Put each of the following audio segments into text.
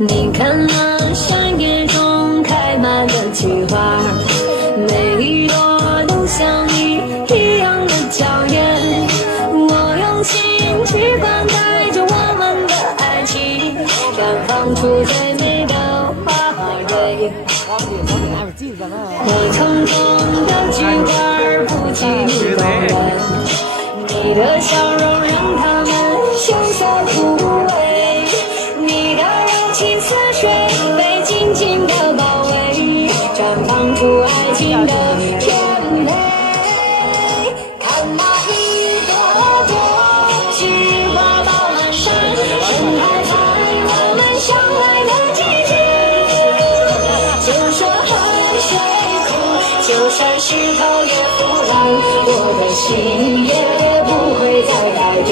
你看那山野中开满的菊花，每一朵都像你一样的娇艳。我用心去灌溉着我们的爱情，绽放出最美的花蕊。火城中的菊花不及你动人，你的笑容让它们羞涩枯萎。你的柔情似水，被紧紧的包围，绽放出爱情的甜美。看那一朵朵菊花爆满山，盛开在我们相爱的季节。就算海水枯，就算石头也腐烂，我的心也不会再改变。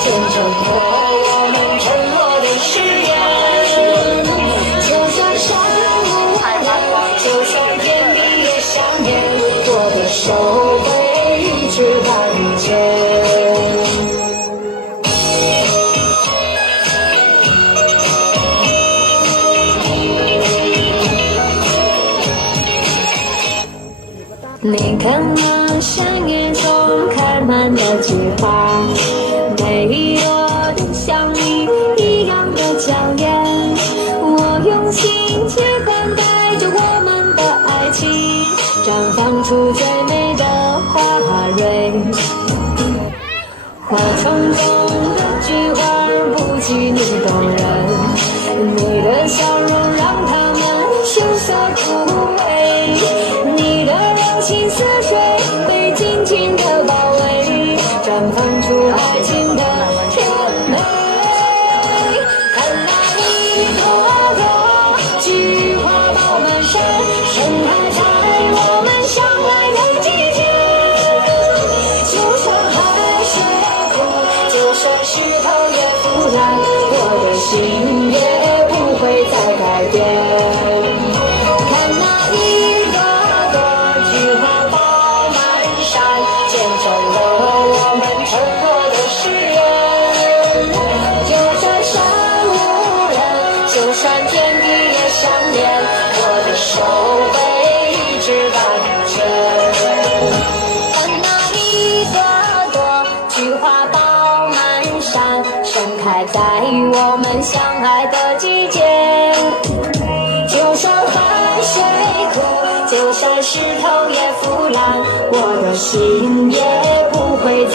见证了我们沉落的誓言，就算山无量，就算天地也相连，我的手会一直看见。你看那山野中开满的菊花，每一朵都像你一样的娇艳。我用心去灌溉着我们的爱情，绽放出最美的花蕊。花丛中的菊花不及你动人，你的笑容让它们羞涩枯萎。你的柔情似水，被紧紧的包围，绽放出爱情的甜美。看那一朵朵菊花爆满山，盛开在我们相爱的季节。就算海水枯，就算石头也腐烂，我的心也不会再改变。看那一朵朵菊花爆满山，见证了我们沉落的誓言。就算山无人，就算天地也相连，我的手会一直感觉。看那一朵朵菊花爆满山，盛开在我们相爱的季节。就算海水枯，就算石头也腐烂，我的心也不会再